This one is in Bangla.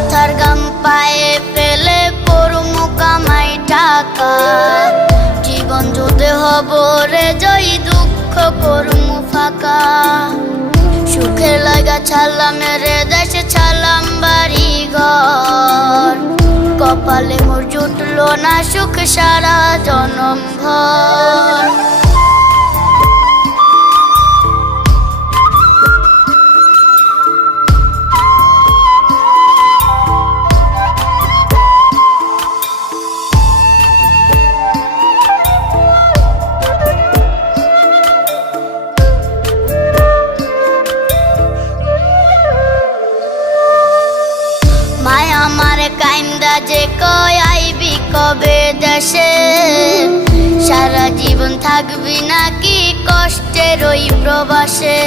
মাথার গাম পায়ে ফেলে পড়মু কামাই টাকা, জীবন যুদ্ধে হব রে জয়ী, দুঃখ করমু ফাঁকা। সুখের লাগা ছাড়লাম রে দেশে, ছাড়লাম বাড়ি ঘর, কপালে মোর জুটলো না সুখ সারা জনম ভর। মায়া মারে কাইন্দা যে কয় আইবি কবে দেশে, সারা জীবন থাকবি নাকি কষ্টের ওই প্রবাসে।